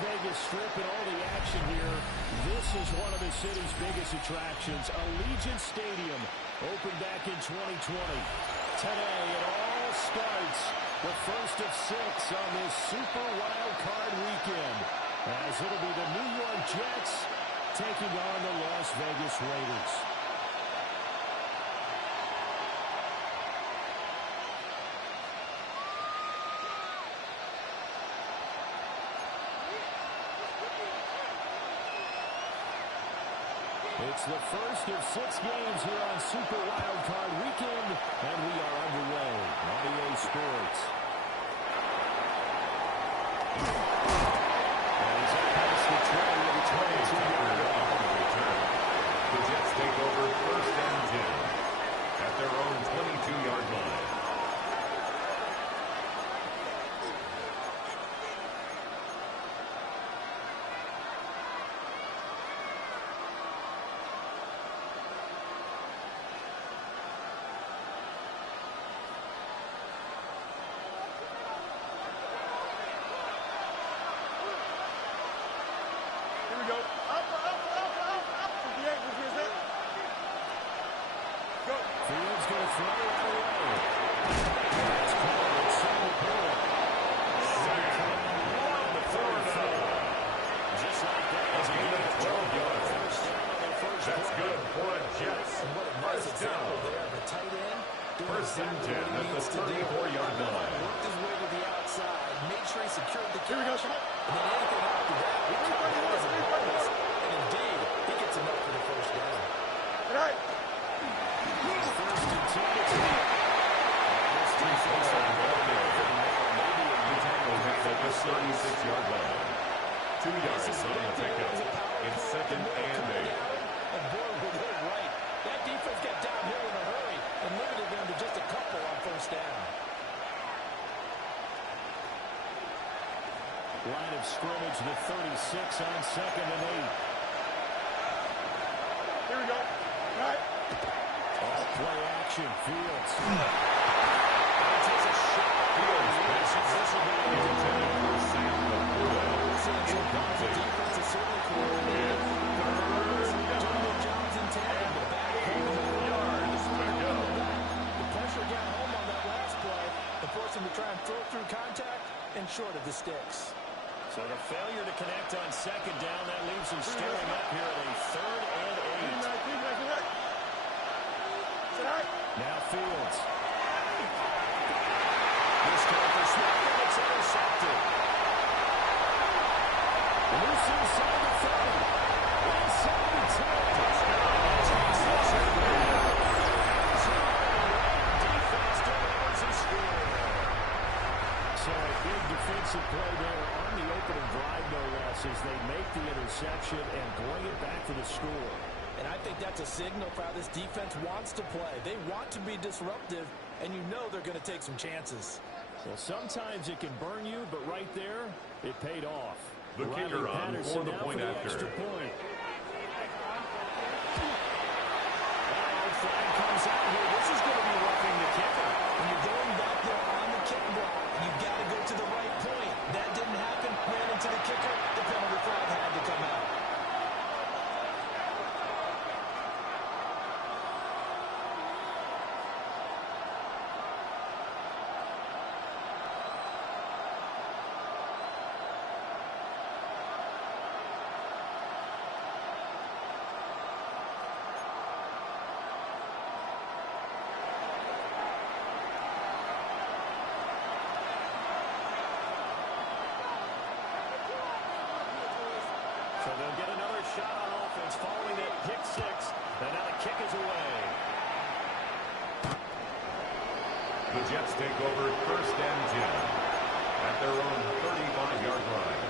Vegas Strip and all the action here. This is one of the city's biggest attractions. Allegiant Stadium opened back in 2020. Today it all starts. The first of 6 on this Super Wildcard weekend, as it'll be the New York Jets taking on the Las Vegas Raiders. It's the first of 6 games here on Super Wildcard Weekend, and we are underway on EA Sports. As it past the 20 of the 22-yard line. The Jets take over 1st and 10 at their own 22-yard line. Fields going to throw it away. That's caught at Sammy Poole. On the 34. Just like that, as he got a 12-yard first down on their first That's play. good for the Jets. And what a nice example there. The tight end doing 1st and 10 exactly what he at needs the to do. 34-yard line. Worked his way to the outside, made sure he secured the catch, and then anything after that, we count that as a bonus. And indeed, he gets enough for the first down. All right. It's 1st and 10. It's this defense maybe a tackle at the 36-yard line. 2 yards on the pickup. It's 2nd and 8. And boy, were they right. That defense got downhill in a hurry and limited them to just a couple on first down. Line of scrimmage, the 36 on 2nd and 8. Here we go. All right. All play action, Fields. Takes a shot. Fields passes. This will be intended for Sam Laporta. The defense is certainly coordinated. Doing their jobs in tandem. The back home yards. The pressure got home on that last play and forced him to try and throw through contact and short of the sticks. So the failure to connect on 2nd down, that leaves him staring up here at a 3rd and 8. Now Fields. This time for Smith, and it's intercepted. Loose inside the 30. Inside the 10. Defense delivers a score. So a big defensive play there on the opening drive, no less, as they make the interception and bring it back for the score. And I think that's a signal for how this defense wants to play. They want to be disruptive, and you know they're going to take some chances. Well, sometimes it can burn you, but right there, it paid off. The kicker on for the point after. Extra point. Flag comes out here. This is going to be roughing the kicker. When you're going back there on the kick block, you've got to go to the right point. That didn't happen. Ran into the kicker. The penalty flag had to come out. So they'll get another shot on offense following that pick 6. And now the kick is away. The Jets take over 1st and 10 at their own 35-yard line.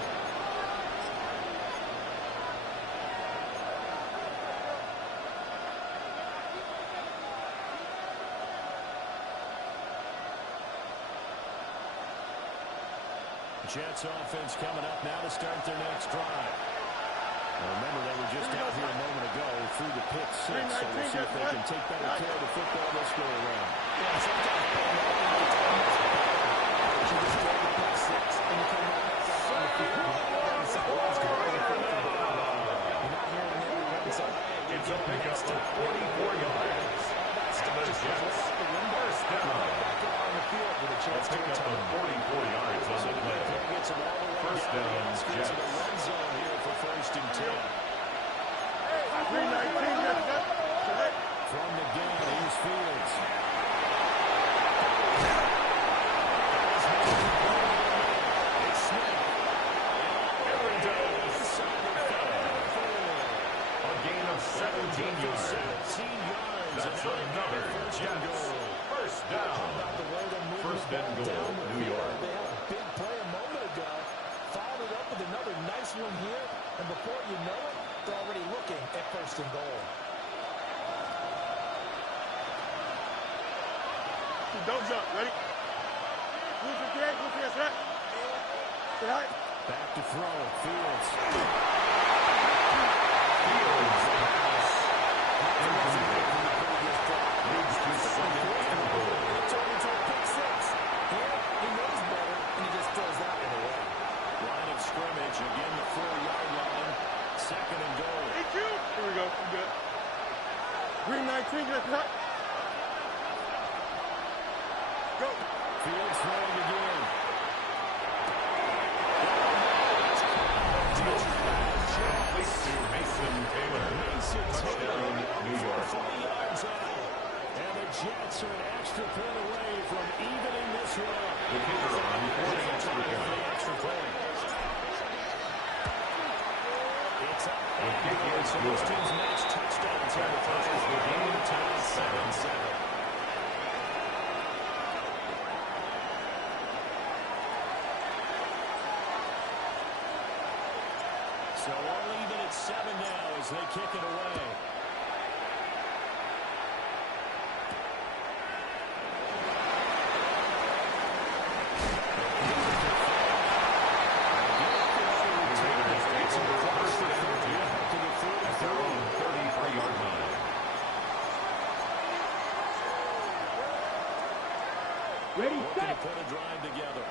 Jets offense coming up now to start their next drive. Now remember, they were just out here a moment ago through the pick 6, so we'll see if they can take better care of the football this go around. Yeah, sometimes you just throw the pick 6 and you come right back out on the field. Jets. to the red zone here for 1st and 10. 319, that's it. From the gun, here's Fields. It's Smith. Aaron Jones. A gain of 17 yards. 17 yards. That's another Jets. First down. First and goal, New York. They had a big play a moment ago. Followed it up with another nice one here. And before you know it, they're already looking at 1st and goal. Don't jump. Ready? Move your head. Move your head. Stay high. Back to throw. Fields. Fields pass. Leads to 2nd and goal. It turned into a pick six. Here, he knows better, and he just throws that one away. Line of scrimmage. Again, the 4-yard line. 2nd and goal. Here we go. I'm good. 319, that's it. Go. Fields throwing again. Leads to Mason Taylor. Touchdown, New York. 20 yards out. And the Jets are an extra point away from evening this one. The kicker on for the extra point. It's up. The kick is So good. this team's next touchdowns here. That ties the game tied 7-7. So all even at 7 now as they kick it away. At their own 33-yard line. Ready, Looking to put a drive together.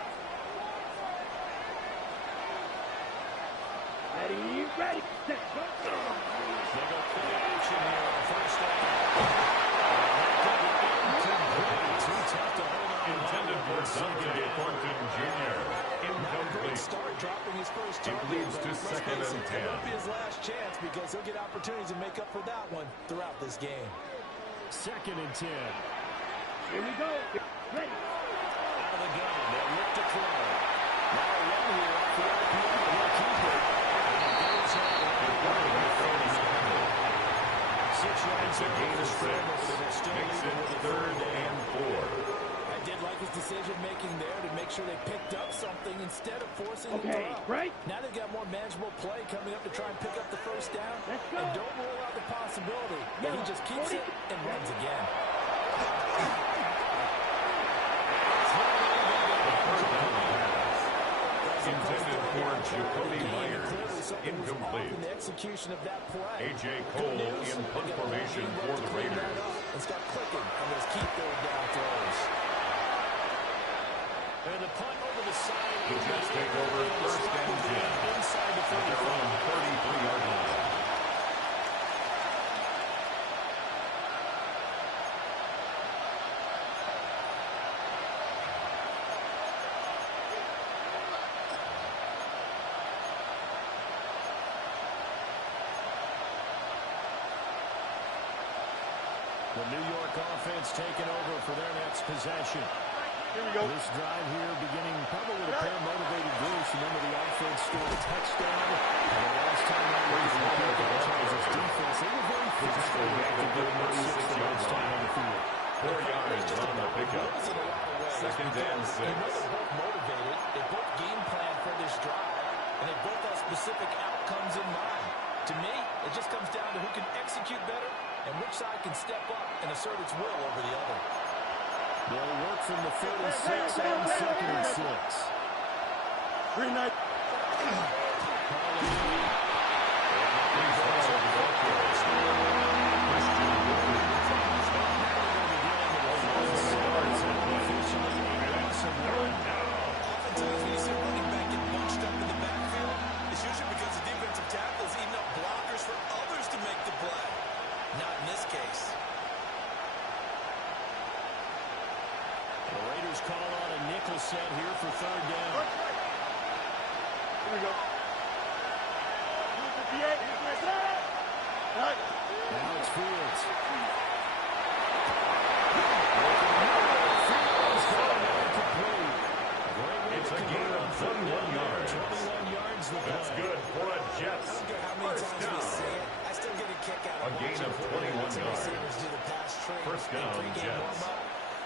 Ready, set, go. They go play action here on 1st down. Too tough to hold on. Intended for Dante Thornton Jr. Great Incomplete. start dropping his first It target. leads but to let's 2nd face and it, 10. It won't be his last chance because he'll get opportunities to make up for that one throughout this game. 2nd and 10. Here we go. Ready. Out of the gun. They'll look to throw. Now a run here off the RPO. He'll keep it. And it goes out. It's a gain of 6. Makes it 3rd and 4. I did like his decision-making there to make sure they picked up something instead of forcing the Okay, throw. right. Now they've got more manageable play coming up to try and pick up the 1st down. Let's go. And don't rule out the possibility that he just keeps it and runs again. Intended for Jacoby Myers. Incomplete. In the execution of that play. A.J. Cole in punt formation for the Raiders. And start clicking on those key 3rd down throws. And the punt over the side. The Jets take over 1st and 10. Inside the At their own 33-yard line. The New York offense taking over for their next possession. Here we go. This drive here beginning probably with a pair of motivated groups. Remember the offense scored a touchdown. And the last time I was in the Chargers defense, they were very physical after getting 36 yards time on the field. 4 yards on the pickup. 2nd and 6. They're both motivated. They both game plan for this drive. And they both have specific outcomes in mind. To me, it just comes down to who can execute better and which side can step up and assert its will over the other. They'll work from the 46 on 2nd and 6. 319. Oftentimes when you see a running back get bunched up in the backfield, it's usually because the defensive tackle is eating up blockers for others to make the play. Not in this case. The Raiders call on a nickel set here for 3rd down. Here we go. Now it's Fields. It's a gain of 21 yards. 21 yards. That's good for a Jets. First down. I still get a kick out A gain of 21 yards. First down, Jets.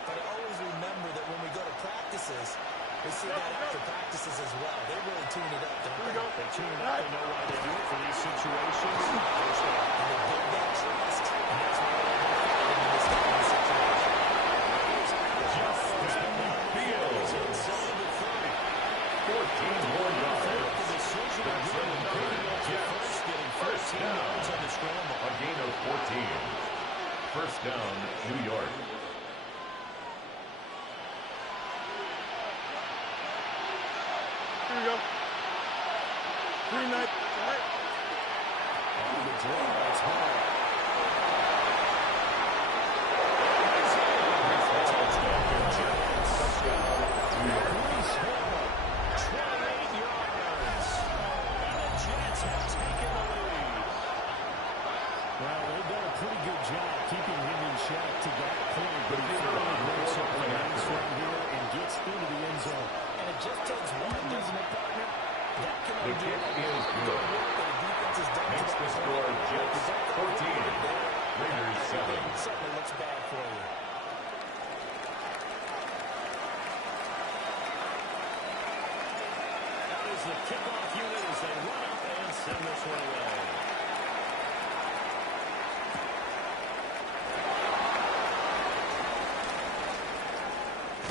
But I always remember that when we go to practices, we see that after practices as well. They really tune it up, don't they? They tune it up. They know why they do it for these situations. And they build that trust. And that's why they're in this kind of situation. Justin Fields. 14 more yards. That's another Jets. First down. A gain of 14. First down, New York. Here we go. Green light. On the draw, it's hard. The kick is good. Makes the score Jets 14. Raiders 7. Certainly looks bad for you. That is the kickoff unit as they run up and send this one away.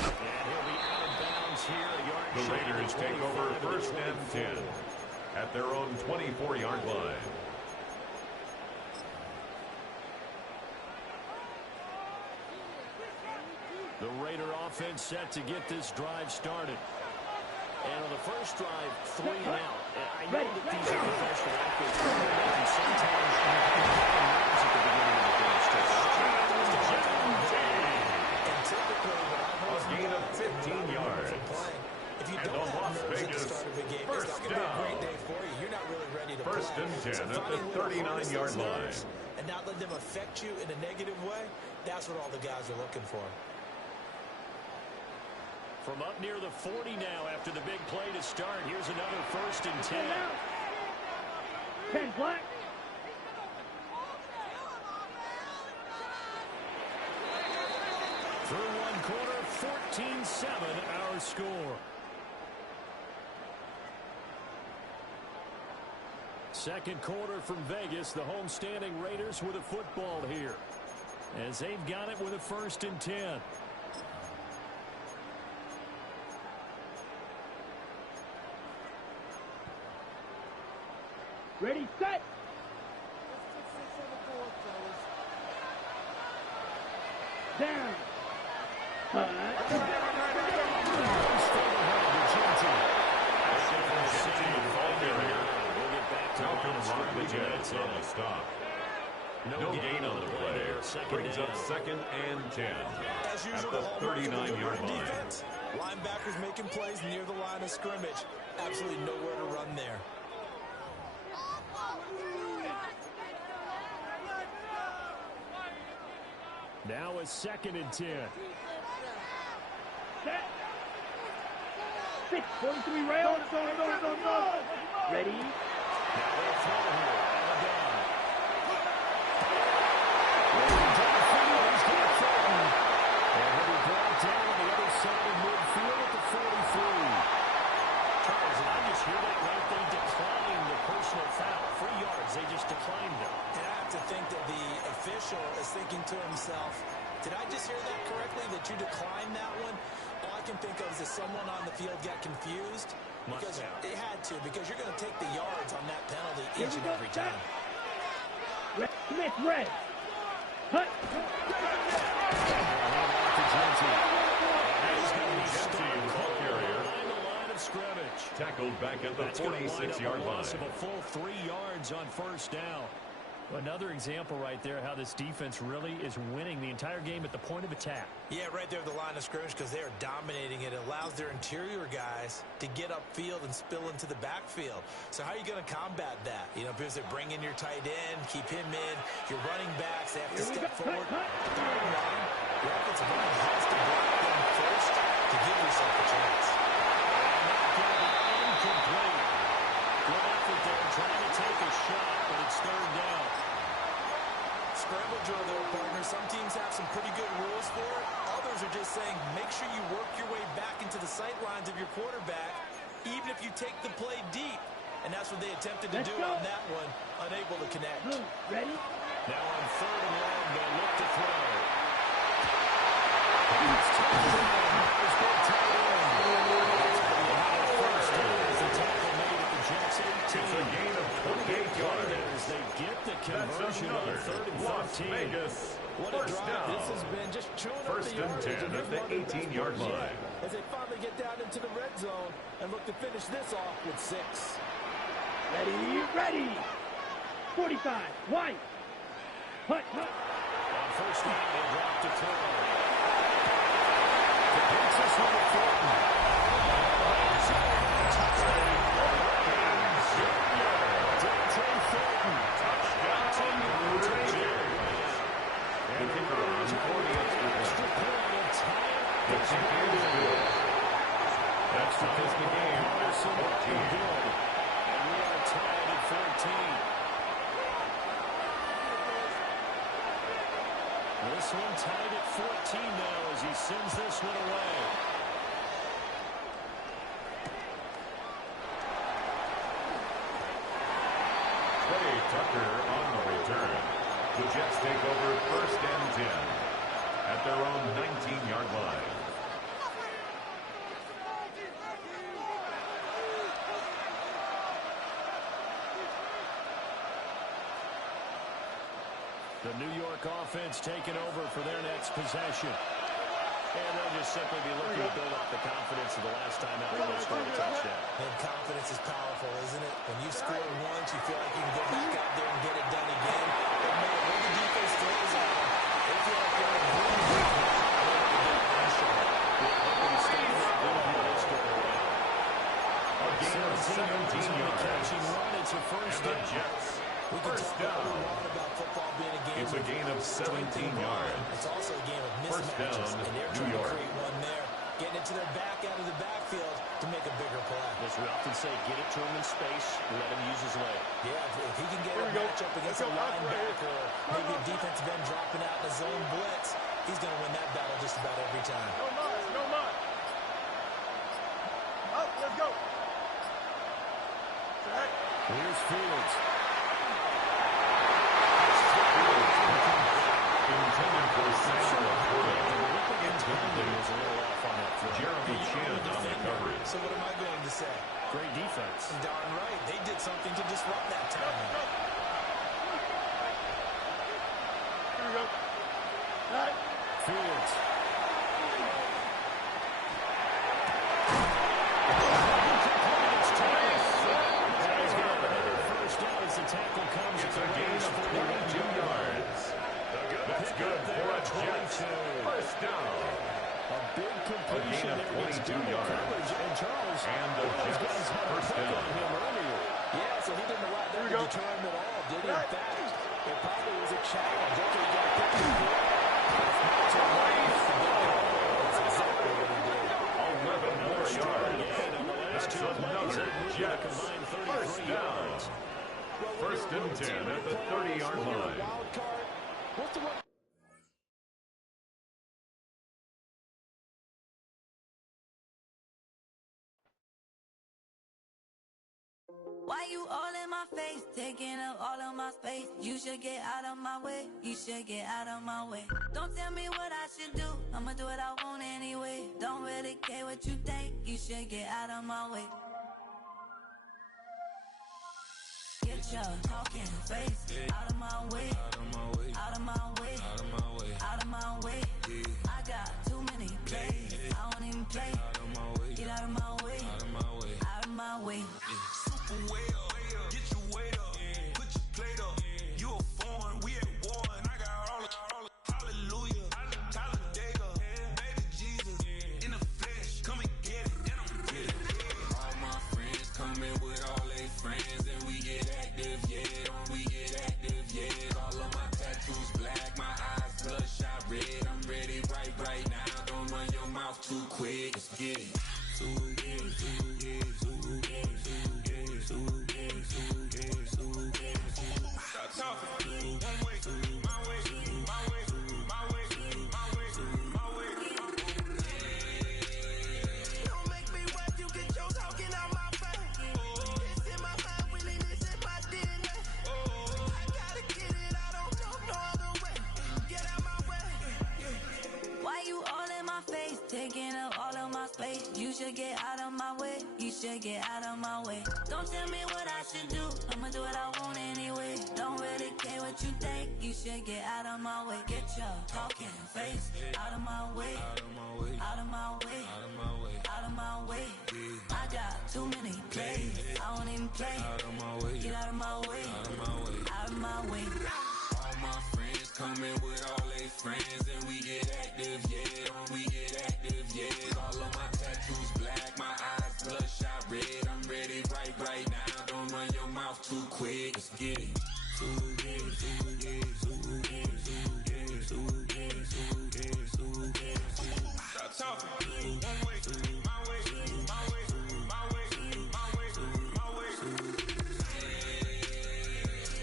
And he'll be out of bounds here. The Raiders take over first and 10 at their own 24-yard line. The Raider offense set to get this drive started. And on the first drive, 3 and out. I know that these are professional athletes, and sometimes you have to at the beginning of the And typically, A gain of 15 yards. if you And don't the Las have nerves at the Vegas start of a game, first it's not going to be a down. great day for you. You're not really ready to First play. and 10 So at the finding a way to harness 39-yard those line. nerves and not let them affect you in a negative way, that's what all the guys are looking for. From up near the 40 now after the big play to start. Here's another first and 10. 10 black. Through one quarter, 14-7 our score. Second quarter from Vegas. The homestanding Raiders with a football here, as they've got it with a first and 10. Ready, set. Down. Malcolm Rodriguez on the stop. No gain on the play. Brings up second and 10 As at usual, the the hallmark of a 39-yard good line. defense. Linebackers making plays near the line of scrimmage. Absolutely nowhere to run there. Now a second and 10. Set. 6, 43 rail. Go. Ready. Now they'll throw here. And he'll be brought down on the other side of midfield at the 43. Charles, and I just hear that right. They declined the personal foul. 3 yards. They just declined them. And I have to think that the official is thinking to himself, did I just hear that correctly, that you declined that one? All I can think of is that someone on the field got confused. Because it had to, because you're going to take the yards on that penalty each and every time. Smith, red. Hut. Tackled back at the 46-yard line. A full 3 yards on first down. Another example right there how this defense really is winning the entire game at the point of attack. Yeah, right there at the line of scrimmage because they are dominating it. It allows their interior guys to get upfield and spill into the backfield. So how are you going to combat that? You know, because they bring in your tight end, keep him in. Your running backs, they have to step forward. The offensive line has to block them first to give yourself a chance. And that's going to be incomplete. Good effort there, trying to take a shot, but it's third down. Scramble drill there, partner. Some teams have some pretty good rules for it. Others are just saying make sure you work your way back into the sight lines of your quarterback, even if you take the play deep. And that's what they attempted to do on that one, unable to connect. Ready? Now on third and long, they look to throw. It's touchdown. It's been tight end. First down as the tackle made at the Jets 18. It's a gain of 28 yards. They get the conversion on third and 13. Vegas. What a drive this has been, just chewing up First the and yardage. 10 at the 18-yard line. As they finally get down into the red zone and look to finish this off with 6. Ready. 45. White. Hut. On first down, they drop to throw. Takes this one to Thornton. The kicker on for the extra point. The kick is good. That's to kiss the game at 14. And we are tied at 14. This one tied at 14 now as he sends this one away. Trey Tucker on the return. The Jets take over first and 10 at their own 19-yard line. The New York offense taking over for their next possession. And they'll just simply be looking to build up the confidence of the last time out when they scored a touchdown. And confidence is powerful, isn't it? When you score once, you feel like you can go back out there and get it done again. But man, when the defense throws at them, they feel like they're in a good lead now. They're going to get one shot. Hoping to stay in that lead here this go away. A gain of 17 yards. Catching one, it's a first And the down. Jets. We can First talk all we down. want about football being a game. It's a gain of 17 yards. It's also a game of First mismatches, down, and they're New trying York. to create one there. Getting it to their back out of the backfield to make a bigger play. As we often say, get it to him in space, let him use his leg. Yeah, if he can get a matchup against a linebacker, or maybe a defensive end dropping out in a zone blitz, he's going to win that battle just about every time. No mind. Up, let's go. Here's Fields. Intended for Samuel Porter. Intended was a little off on that throw. Jeremy Chin on the coverage. So what am I going to say? Great defense. Darn right. They did something to disrupt that timing. Here we go. Right. Fields. First down as the tackle comes. It's a gain of 42 yards. That's good for a Jets. First down. A big completion A gain of there against 22 double yards. coverage. And Charles, And the those Jets guys had a first pick down. on him earlier. Yeah, so he didn't allow that to deter him at all, did he? In fact, it probably was a challenge. Okay, you got to pick him here. That's exactly what he did. 11 more yards. That's another Jets. Combined 33 First down. yards. First and 10 at the 30-yard line. Wildcard. What's the one? Why you all in my face, taking up all of my space? You should get out of my way, you should get out of my way. Don't tell me what I should do, I'ma do what I want anyway. Don't really care what you think, you should get out of my way. Get your talking face out of my way, out of my way, out of my way, out of my way, out of my way. I got too many plays, I don't even play. Get out of my way, out of my way, out of my way. Super way up, get your weight up, put your plate up. You a Don't tell me what I should do, I'ma do what I want anyway. Don't really care what you think, you should get out of my way. Get your talking face out of my way. Out of my way. Out of my way. Out of my way. Out of my way. I got too many plays, I won't even play. Out of my way. Get out of my way. Out of my way. Out of my way. All my friends coming with all their friends, and we get active, yeah. Don't we get active, yeah. All of my tattoos black, my eyes bloodshot red. I'm ready right now. Don't run your mouth too quick. Let's get it. Stop talking. One way, my way, my way, my way, my way, my way.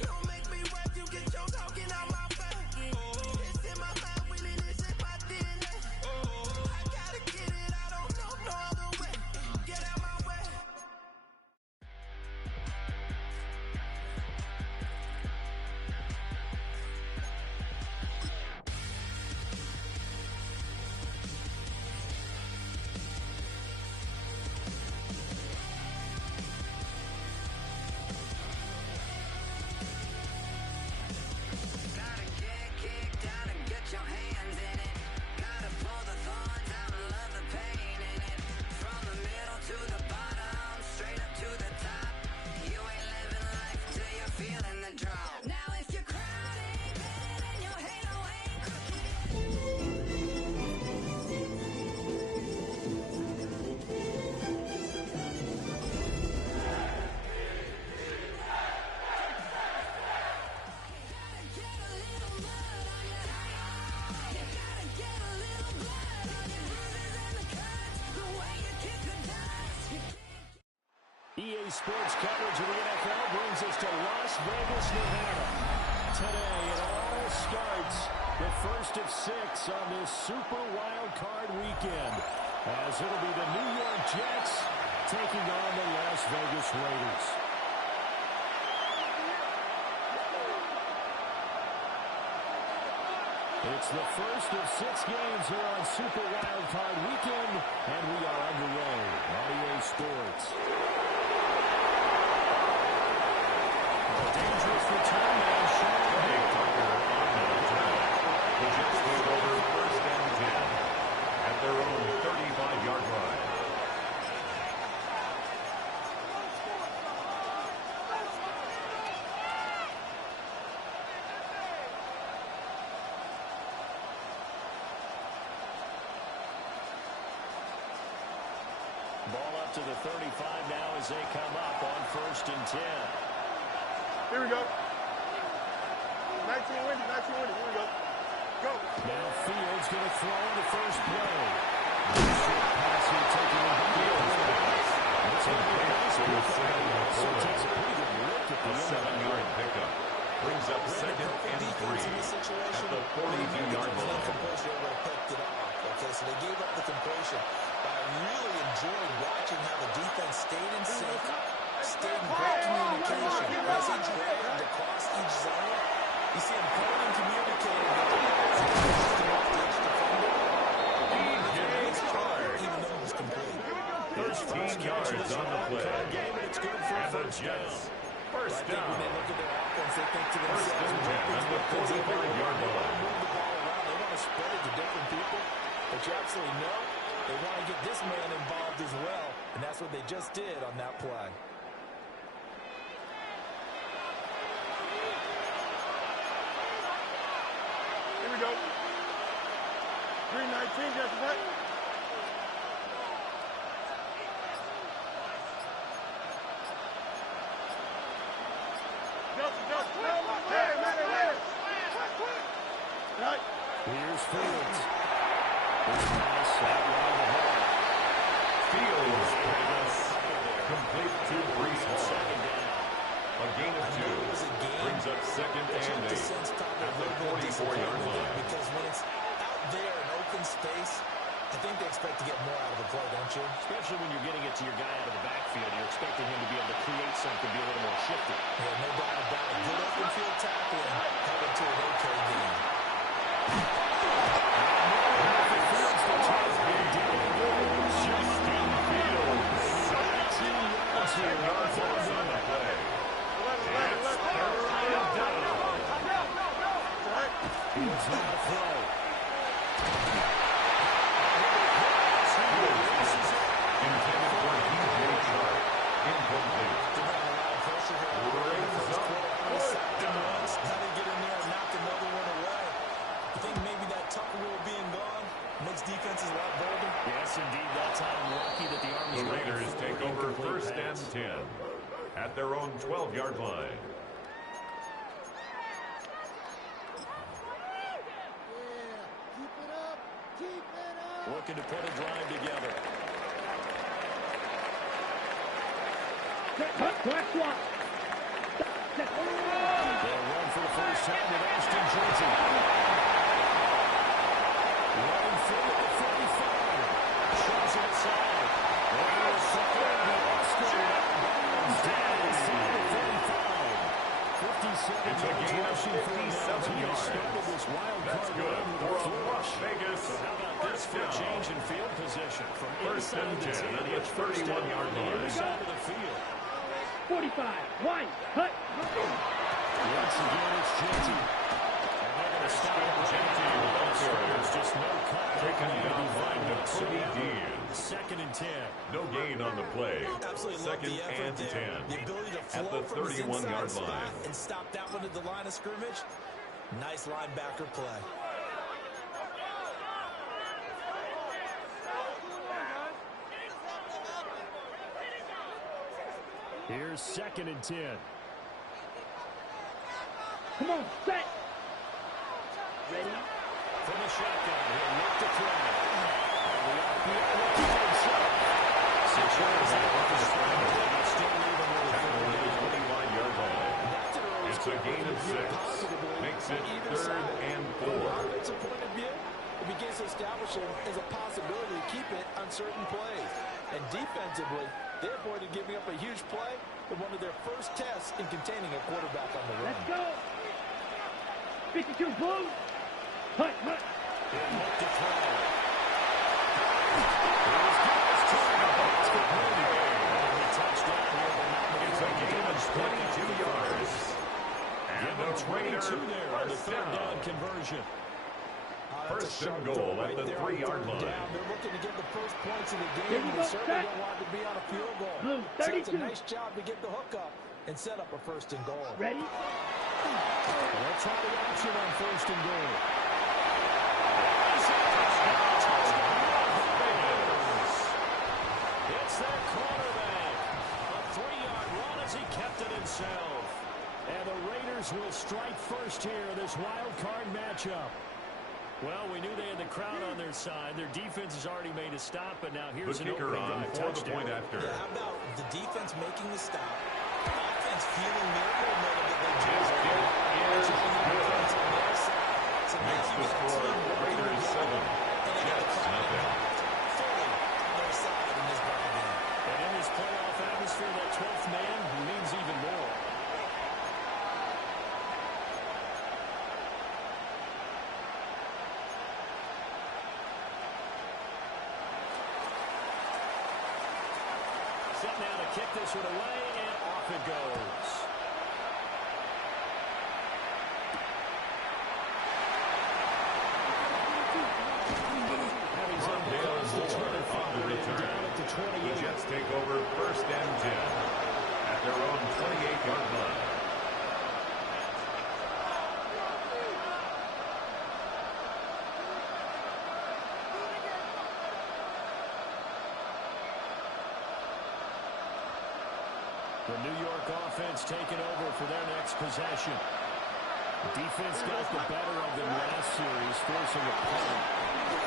Don't make me rap, you get your talking out my face. It's in my mind, really, this is my DNA. I gotta get it, I don't know no other way. Get out my way. Gotta get kicked out and get your hands in it. Gotta pull the thorns out and love the pain in it. From the middle to the bottom, straight up to the top. You ain't living life till you're feeling the drop. Now if your crowd ain't bad and your halo ain't crooked. EA Sports coverage of the NFL brings us to Las Vegas, Nevada. Today it all starts, the first of 6 on this Super Wildcard weekend, as it'll be the New York Jets taking on the Las Vegas Raiders. It's the first of 6 games here on Super Wildcard weekend, and we are underway on EA Sports. Dangerous return man, Hey, Tucker on the attack. The Jets take over first and 10 at their own 35-yard line. Ball up to the 35 now as they come up on first and 10. Here we go. 19 winning, 19 winning. Here we go. Go. Now Fields going to throw in the first play. Short pass here taking the Fields pass. It's going to be a nice pick. So it takes a pretty good look at the 7-yard pickup. Brings up second and 3 at the 42-yard line. Okay, so they gave up the completion. But I really enjoyed watching how the defense stayed in sync, stayed in great communication. As he dragged across each zone, you see him calling and communicating with the guys and just enough to each defender. Even though it was complete. 13 yards on the play. And the Jets. First down. When they look at their offense, they think to themselves, First and 10 at the 45-yard line. move the ball around. They want to spread it to different people. But you absolutely know they want to get this man involved as well. And that's what they just did on that play. Here we go. 319, just right. Hey, man. Right. Here's Fields. This pass out wide the hole. Fields pass complete to Brees Hall. A gain of 2 brings up second and 8 at the 44-yard line. Because when it's out there in open space, I think they expect to get more out of the play, don't you? Especially when you're getting it to your guy out of the backfield. You're expecting him to be able to create something, be a little more shifty. Yeah, no doubt about it. Good open field tackling, headed to an okay game. Justin Fields. 17 yards on the now to throw. Intended for DJ Sharp. Incomplete. Brings up fourth down. How they get in there and knock another one away. I think maybe that Tucker rule being gone makes defenses a lot bolder. Yes, indeed. That time, lucky that the Army's The Raiders take over first and 10 at their own 12-yard line. Looking to put a drive together. They'll run for the first time with Ashton Jersey. Running through at the 45. Shoves it aside. There's second. Oscar out of bounds. Down inside the 45. 57 It's a gain of 57 yards. That's good for a Las Vegas first down. Change in field position from First and 10 at the 31-yard line. Side of the field. 45, wide, cut. Once again, it's Jersey. And they're going to stop it. There's just no cut. Taken down by Pretty Dean. Second and 10. No gain on the play. Absolutely love Second the effort and there. 10. The ability to At flow the from his 31-yard inside spot line. and stop that one at the line of scrimmage. Nice linebacker play. Here's second and 10. Come on, set. Ready? From the shotgun, he'll look to throw. And the RPO looking inside. 6 yards out of the scramble. Still leaving with Tackle at the 25-yard line. It's a gain of 6. Makes it third and 4. Offensive point of view, it begins to establish him as a possibility to keep it on certain plays. And defensively, they avoided giving up a huge play in one of their first tests in containing a quarterback on the run. Let's go. 52 blue. Hut, hut. He'll look to throw. It's a gain of 22 yards. And the Raider first down. Conversion. First and goal at the 3-yard line. They're looking to get the first points of the Here game. we They go, certainly set. don't want to be on a field goal. Blue, So it's a 32. nice job to get the hook up and set up a first and goal. Ready? Let's try the option on first and goal. It's their quarterback. A 3-yard run as he kept it himself. And the Raiders will strike first here in this wild card matchup. Well, we knew they had the crowd on their side. Their defense has already made a stop, but now here's The an kicker opening on drive for the touchdown. point after. How about the defense making the stop? Offense feeling their momentum that they This just kick is good. on their side. So now Makes you the got score team working Raiders together. 7, And they got the Jets crowd nothing. fully on their side in this ball game. And in this playoff atmosphere, that 12th man means even more. Set now to kick this one away, and off it goes. Having some Dale's on the return. down at the 28. The Jets take over first and 10 at their own 28-yard line. The New York offense taking over for their next possession. Defense got the better of them last series, forcing a punt.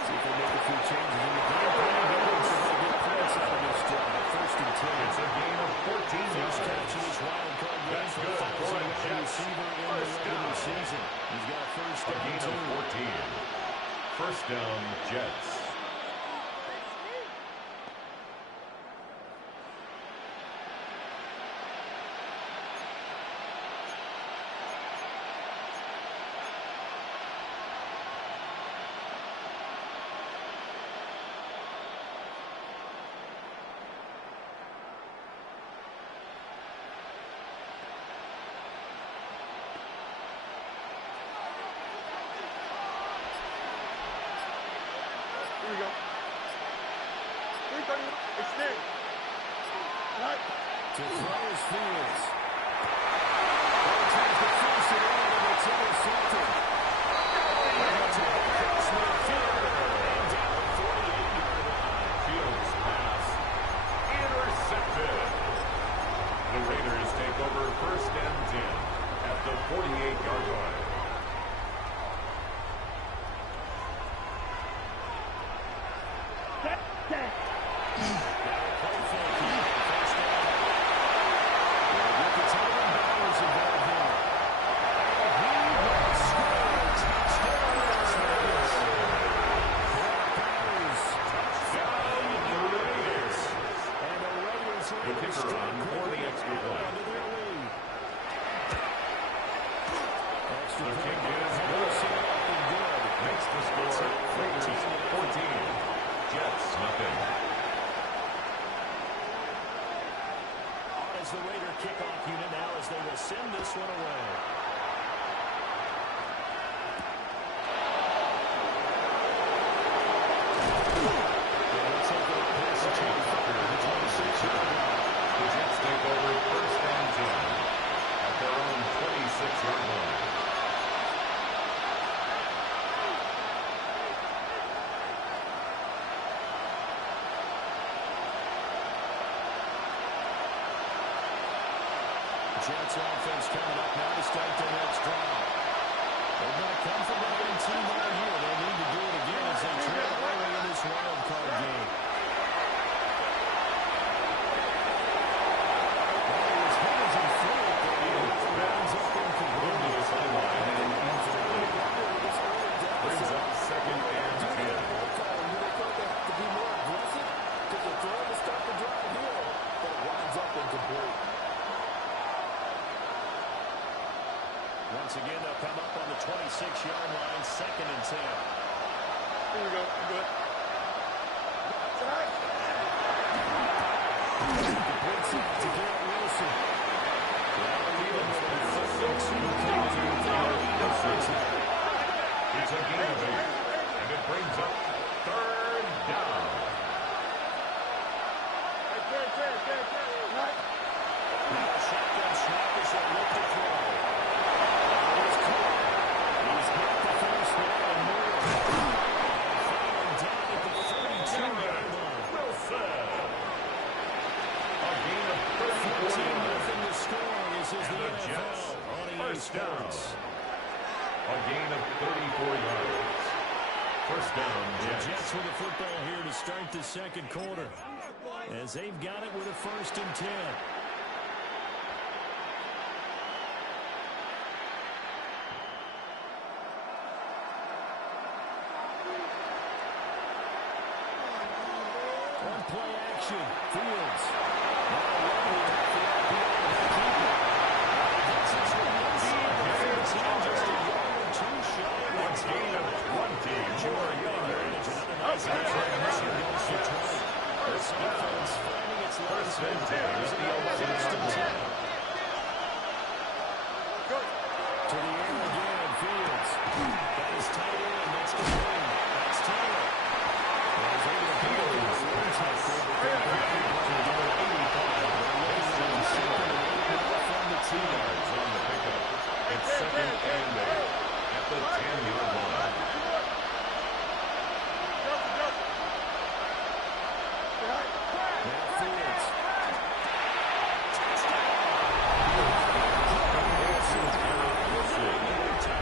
See if they make a few changes in the game plan. They're going to get points out of this drive. First and 10. It's a gain of 14 First yards. catch in this wild card game That's for good the for a wide Jets receiver in the first regular down. season. He's got a first A down, gain of 14. First down, Jets. Extend. Right. To throw his Fields. Tries to force it in, and it's intercepted. That's across midfield, and down the 48-yard line. Fields pass intercepted. The Raiders take over 1st and 10 at the 48-yard line. The kicker on for the extra point. The kick is good. Makes the score Raiders 14. Jets nothing. On as the Raider kickoff unit now as they will send this one away. The Jets take over 1st and 10 at their own 26-yard line. Jets offense coming up now to start their next drive. They're going to come from behind 2 more here. They'll need to do it again as they trail early in this wild card game. Once again, they'll come up on the 26-yard line, 2nd and 10. Here we go. I'm good. Completes it to Garrett Wilson. It's a gain of 8, and it brings up 3rd down. Right. Now a shotgun snap as they look to throw. He's caught. He's got the first one and more. Final down at the 32-yard line. Wilson. A gain of 14-0 to score. This is the And the NFL Jets, on EA first down. Sports. A gain of 34 yards. 1st down, The Jets. Jets with the football here to start the 2nd quarter, as they've got it with a 1st and 10. On play action, Fields. Now running it after that beyond the keeper. Gets this one inside the 15, just a yard or 2 shy. A gain of 24 yards. Nice catch. This one goes for 20. This offense finding its legs. 1st and 10 is the 11-yard line. To the air again, Fields. Got his tight end. That's the win. That's Taylor. He's able to beat him with one tackle, but they're back to number 85. They're looking at 2nd and 8 from the 2 yards on the pickup. It's 2nd and 8 at the 10-yard line. Now Fields.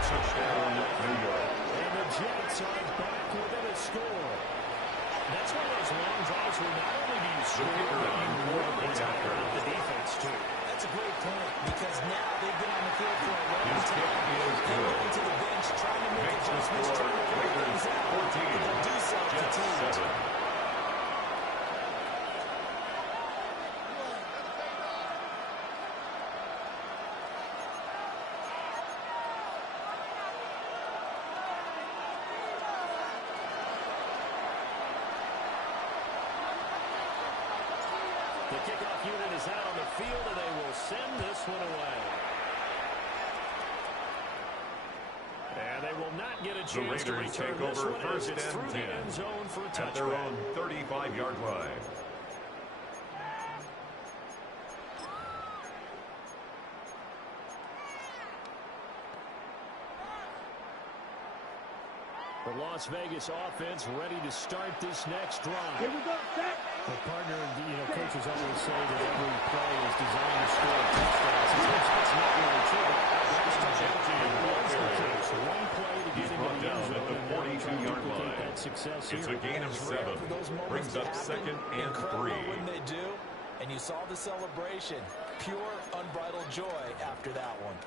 Touchdown, New York. And the Jets are back within a score. That's one of those long drives where not only do you score, but you really tire out the defense, too. That's a great point, because now they've been on the field for a long His kick time. is They're good. going to the bench, trying to make Makes the adjustments, score trying to figure Raiders things out. 14. They'll do so Jets fatigued. 7. The kickoff unit is out on the field, and they will send this one away. And they will not get a The chance to Raiders return take this over one as 1st it's and through 10 the end zone for a at their touchback. own 35-yard line. The Las Vegas offense ready to start this next drive. Here we go, set. Well, partner, coaches always say that every play is designed to score touchdowns. Sometimes that's not really true. One play to get into the end zone at the 42-yard line. That success it's here. a gain of 7. Brings up second and 3. When they do, and you saw the celebration. Pure, unbridled joy after that one.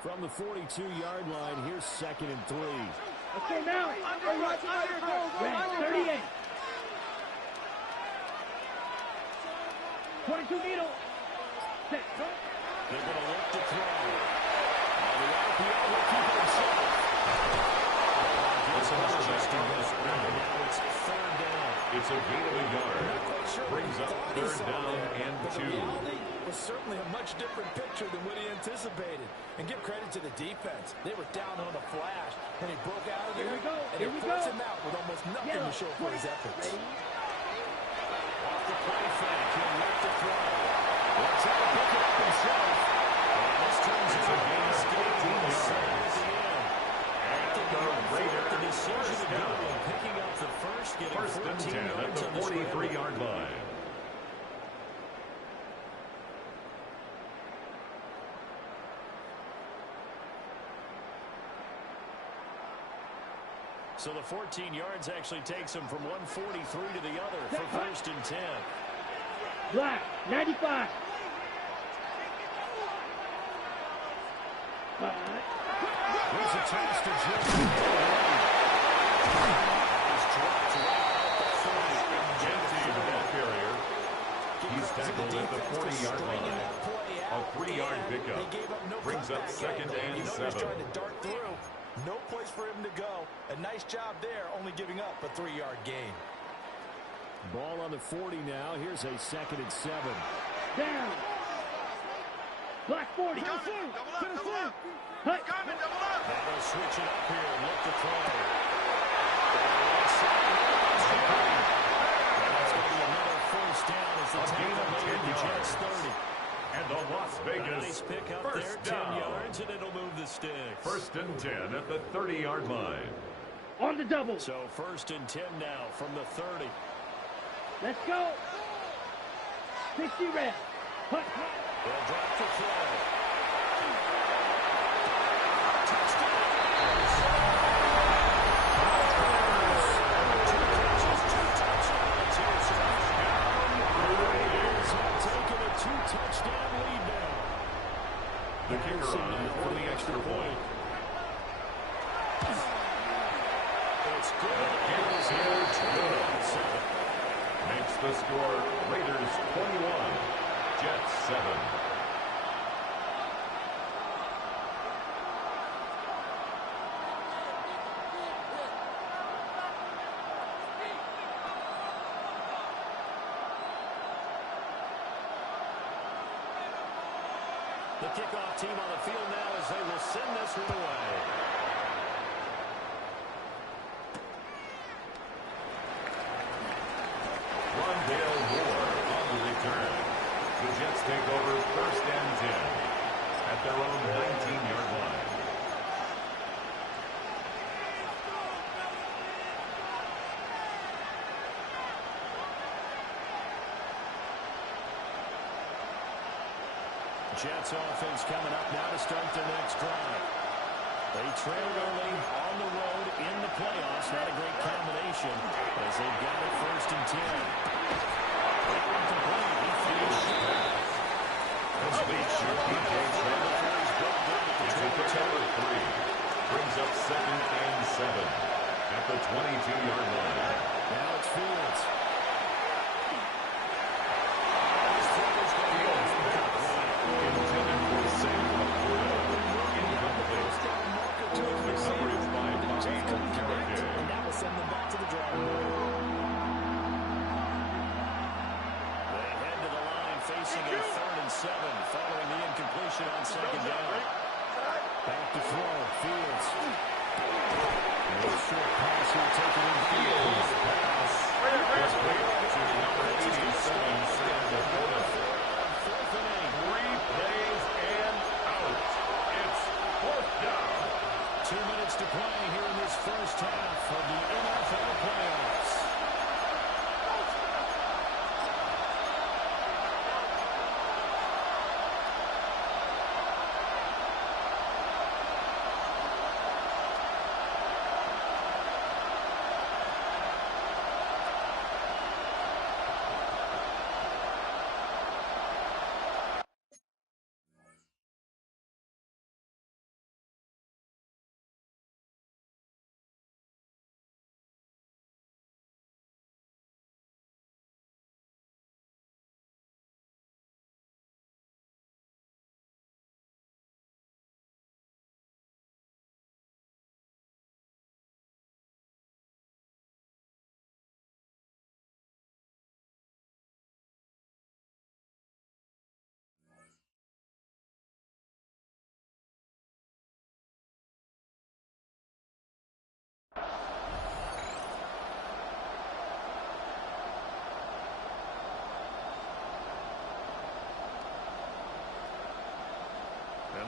From the 42-yard line, here's second and 3. Let's go now. Red, 38. 22 needle. Set. They're going to look to throw. The RPO will keep it himself. Now it's third down. It's a gain of a yard. Brings up third down and 2. Was certainly a much different picture than what he anticipated. And give credit to the defense. They were down on a flash when he broke out of there. And it forced him out with almost nothing to show for his efforts. Off the play fake. He'll look to throw. He'll try to pick it up himself. This turns into a gain of 18 yards. The decision to go and picking up the first, getting 14 yards at the 43-yard line. So the 14 yards actually takes him from 143 to the other for first and 10. Black, 95. Here's a toss to Jesse. He's dropped right at the 30. Jesse, the ball carrier. He's tackled at the 40-yard line. A 3-yard pickup. Brings up second and 7. Trying to dart through. No place for him to go. A nice job there, only giving up a 3-yard gain. Ball on the 40 now. Here's a second and 7. Down. Black 40. Double up. Hut. They'll switch it up here and look to throw. That's going to be another first down as the tackle made at the Jets 30. And the Las Vegas Nice pick up first there, 10 down. yards, and it'll move the sticks. First and 10 at the 30-yard line. On the double. So first and 10 now from the 30. Let's go. 60 red. Hut. They'll drop to throw. Touchdown lead now. The kicker on for the extra point. It's good. Makes the score Raiders 21, Jets 7. The kickoff team on the field now as they will send this one away. Rondale Moore on the return. The Jets take over first and 10 at their own 19-yard line. Jets offense coming up now to start their next drive. They trailed early on the road in the playoffs. Not a great combination as they've got it first and 10. This feature PJ It's at the cover 3. Brings up second and 7 at the 22-yard line. Now it's Fields. Intended for Sam Laporta. Incomplete. The coverage by Michael Carrick. And that will send them back to the drawing board. They head to the line facing a third and 7 following the incompletion on second down. Back to throw. Fields. No short pass here taken in Fields. Pass. To number 87, Sam Laporta. 3 plays and out.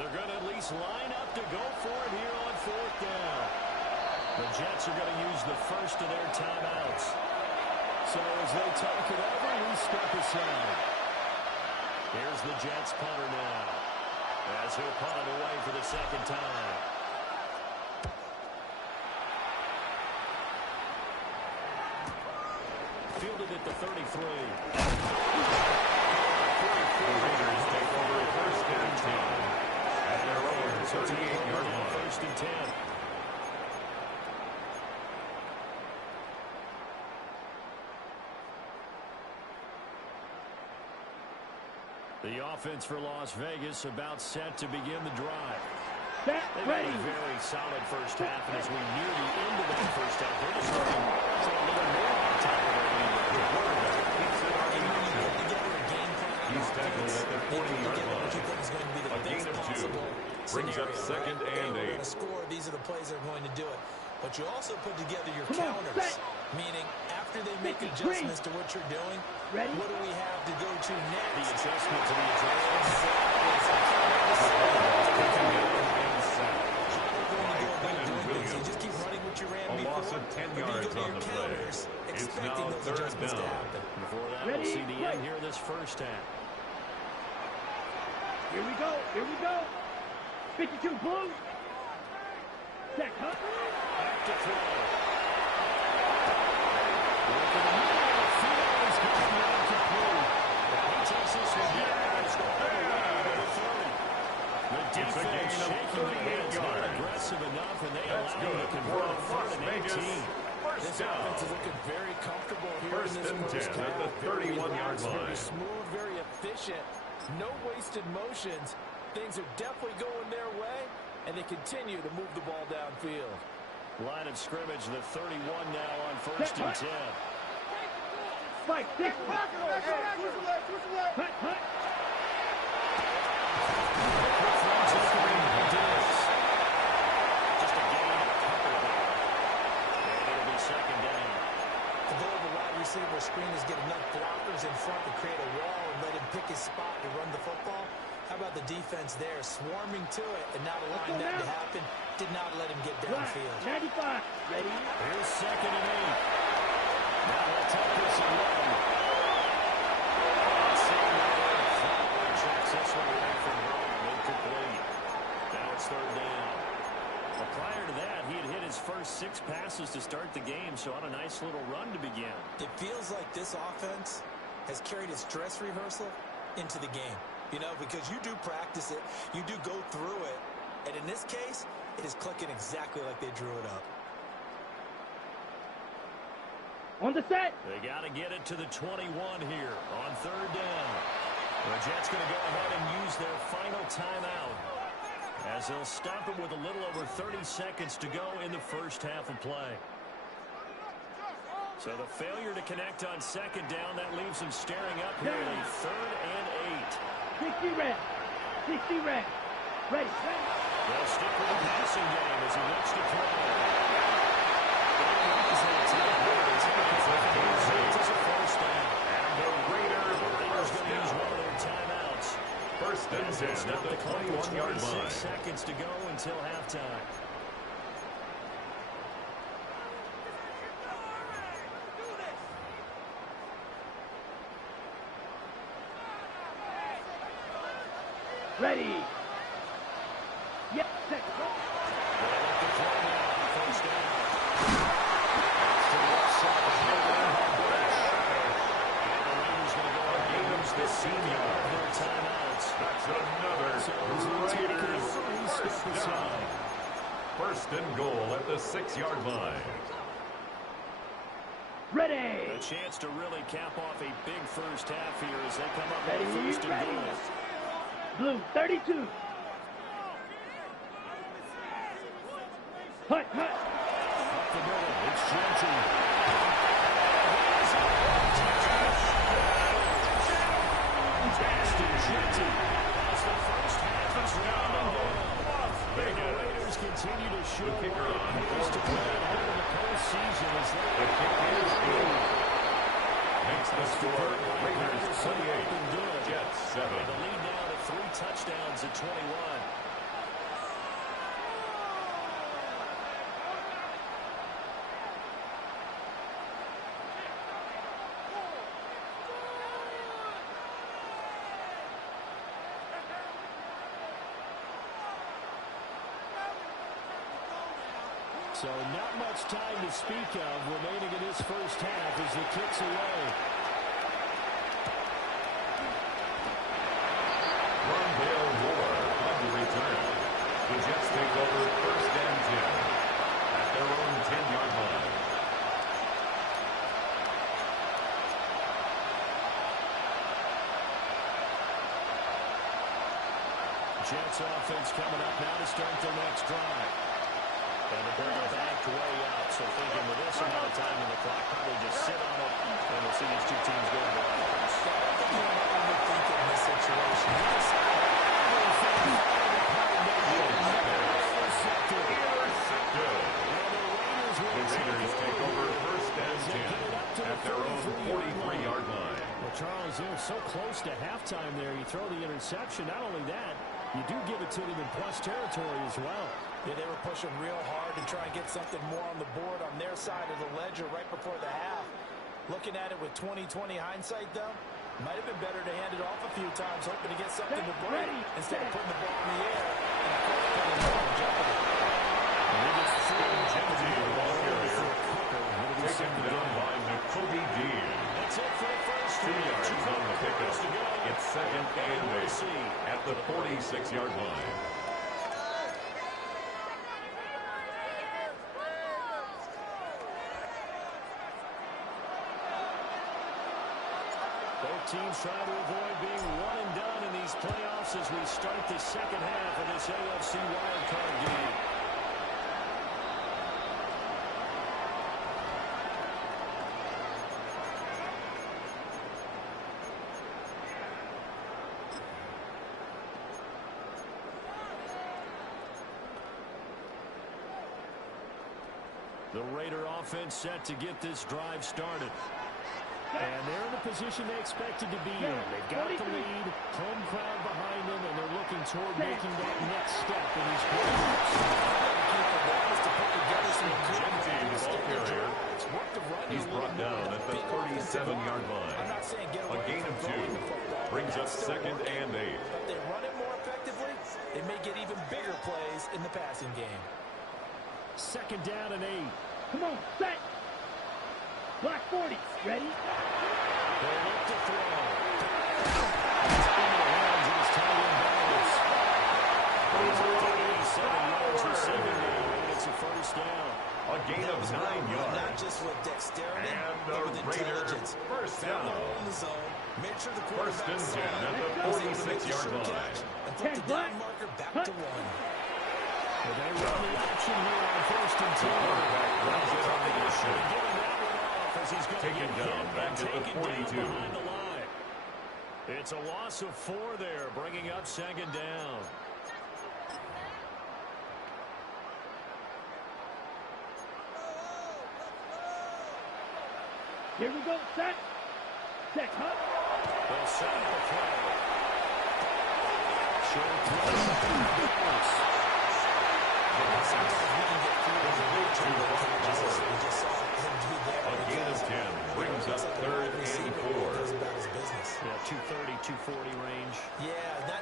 they're going to at least line up to go for it here on 4th down. The Jets are going to use the first of their timeouts. So as they talk it over, we step aside. Here's the Jets punter now, as he'll punt it away for the second time. Fielded at the 33. The Raiders take over 1st and 10 at their own 38-yard line. 1st and 10. The offense for Las Vegas about set to begin the drive. Set, They've had ready. a very solid first half, and as we near the end of that first half, they're just looking for a little more on top of their lead. The quarterback keeps it on the option. He's tackled at the 40-yard line. A gain of 2 brings up 2nd and 8. Score. These are the plays that are going to do it. But you also put together your Come on, counters, set. meaning after they make 53. adjustments to what you're doing, Ready? what do we have to go to next? The adjustment to the adjustment. You just keep running what you ran A before. loss of 10 yards on the play. It's now 3rd down. Before that, Ready, we'll see the play. end here of this first half. Here we go. Here we go. 52 blue. Set, huh? Back to throw. Look in the middle of the field. He's got the incomplete. He takes this one here. It's the whole way to the 30. The defense shaking the hands, not aggressive enough, and they allow him to convert a 3rd and 18. This offense is looking very comfortable here in this first half. At the 31-yard line. Very smooth, very efficient. No wasted motions. Things are definitely going their way, and they continue to move the ball downfield. Line of scrimmage, the 31 now on 1st and 10. Spike, 6. Hut, hut. Just a gain of a couple there. And it'll be 2nd down. The goal of the wide receiver screen is get enough blockers in front to create a wall and let him pick his spot to run the football. How about the defense there, swarming to it and not allowing that to happen? Did not let him get downfield. 95. Ready? Here's 2nd and 8. Now they'll take this and run. Checks this one away from Brown. Incomplete. Now it's 3rd down. Well, prior to that, he had hit his first 6 passes to start the game, so on a nice little run to begin. It feels like this offense has carried its dress rehearsal into the game. You know, because you do practice it, you do go through it, and in this case, it is clicking exactly like they drew it up. On the set. They got to get it to the 21 here on 3rd down. The Jets going to go ahead and use their final timeout, as they'll stop it with a little over 30 seconds to go in the first half of play. So the failure to connect on 2nd down, that leaves them staring up here at a 3rd and 8. 60 red. 60 red. Ready. They'll stick with the passing game as he looks to throw. It's a first down. And the Raiders going to use one of their timeouts. 1st and 10 at the 21-yard line. 6 seconds to go until halftime. Ready. Yep. Set. They'll look to throw now on 1st down. To the left side. And the Raiders going to go ahead and use the senior of their timeouts. That's another Raiders first down. 1st and goal at the 6-yard line. Ready. A chance to really cap off a big first half here as they come up Ready, on 1st and ready. goal. Blue, 32. Hut, hut. Up the middle, it's Genty. Justin Genty. As the first half is rounding down. The Raiders continue to show The kicker what it on means to 4th play down. at home in the postseason as they The kick is good. Makes the score Raiders 28, Jets 7. the lead now to 3 touchdowns at 21. So not much time to speak of remaining in this first half as the kick's away. Rondale Moore on the return. The Jets take over 1st and 10 at their own 10-yard line. Jets offense coming up now to start their next drive. And to bring it back way out. So thinking with this amount of time in the clock, probably just sit on it. And we'll see these two teams go to the line. I think you know what we're thinking in this situation. The Raiders take over 1st and 10 at their own 43-yard line. Well, Charles, they're so close to halftime there. You throw the interception. Not only that, you do give it to them in plus territory as well. Yeah, they were pushing real hard to try and get something more on the board on their side of the ledger right before the half. Looking at it with 20/20 hindsight, though, might have been better to hand it off a few times, hoping to get something to break instead of putting the ball in the air and of course putting the ball in jeopardy. Taken down by Nakobe Dean. That's it for the first 2 yards on the pickup. It's 2nd and 8 at the 46-yard line. Both teams trying to avoid being one and done in these playoffs as we start the second half of this AFC wildcard game. The Raider offense set to get this drive started. And they're in the position they expected to be in. They've got the lead, home crowd behind them, and they're looking toward making that next step in these playoffs. He's brought down at the 37-yard line. A gain of 2 brings up 2nd and 8. If they run it more effectively, they may get even bigger plays in the passing game. 2nd down and 8. Come on, set. Black 40, ready? They look to throw. It's in the hands of his tight end balance. He's up to 87 yards receiving now. It's a first down. A gain of 9 yards. Not just with dexterity, And but with the Raiders intelligence. first down. In the zone, made sure the 1st and 10 at the 46-yard line. And put the down marker back to 1. Well, they run the option here on 1st and 10. Quarterback runs it on the issue. Giving that one off as he's going to Taken get down hit back and at the taken 42. down behind the line. It's a loss of 4 there, bringing up 2nd down. Here we go, set. Set, cut. They'll set up the play. Short throw. A gain of 10 brings up 3rd and 4. Yeah, 230, 240 range. Yeah,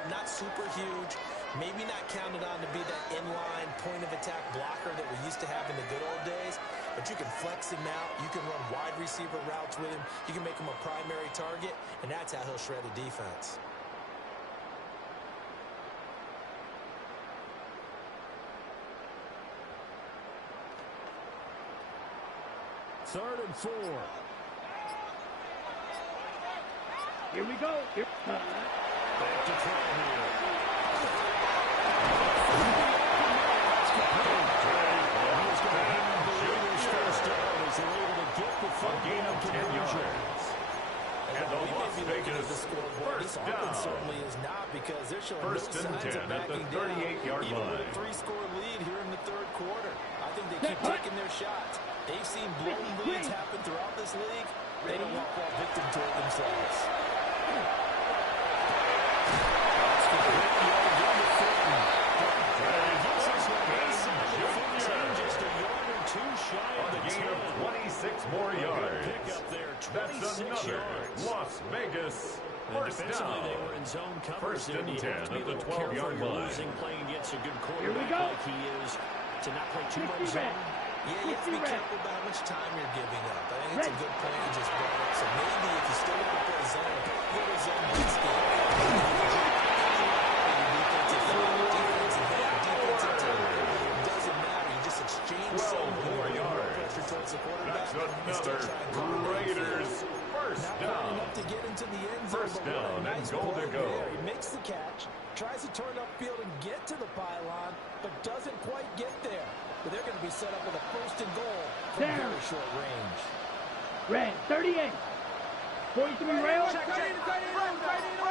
not super huge. Maybe not counted on to be that inline point of attack blocker that we used to have in the good old days. But you can flex him out. You can run wide receiver routes with him. You can make him a primary target, and that's how he'll shred a defense. Third and 4. Here we go. Here. Back to throw here. He's going to have the Raiders first down as they're able to get the A gain of 10 yards. And the Las Vegas first down. Certainly is not, because they're showing 1st and 10 at the 38-yard line. Even with a 3-score lead here in the 3rd quarter. I think they keep taking their shots. They've seen blown leads happen throughout this league. They don't want to fall victim to it themselves. Just a yard or 2 shy of the 10. 26 more yards. Pick up there, That's 26 another yards. Las Vegas first Defensively, down. they were in zone coverage. 1st and 10 to be at a the little 12-yard careful. You're line. losing playing against a good Here we quarterback go. like he is, to not play too much 60 zone. back. Yeah, you have to be careful about how much time you're giving up. I think it's a good point you just brought up. So maybe if you still want to play zone, go to zone blitz game. Defensive back, defensive tackle. It doesn't matter. You just exchange 12 more yards. pressure towards the quarterback. That's another Raiders first down. Enough to get into the end zone. First down and goal to go. He makes the catch, tries to turn upfield and get to the pylon, but doesn't quite get there. But they're going to be set up with a first and goal from very short range. Red, 38. 43 rail.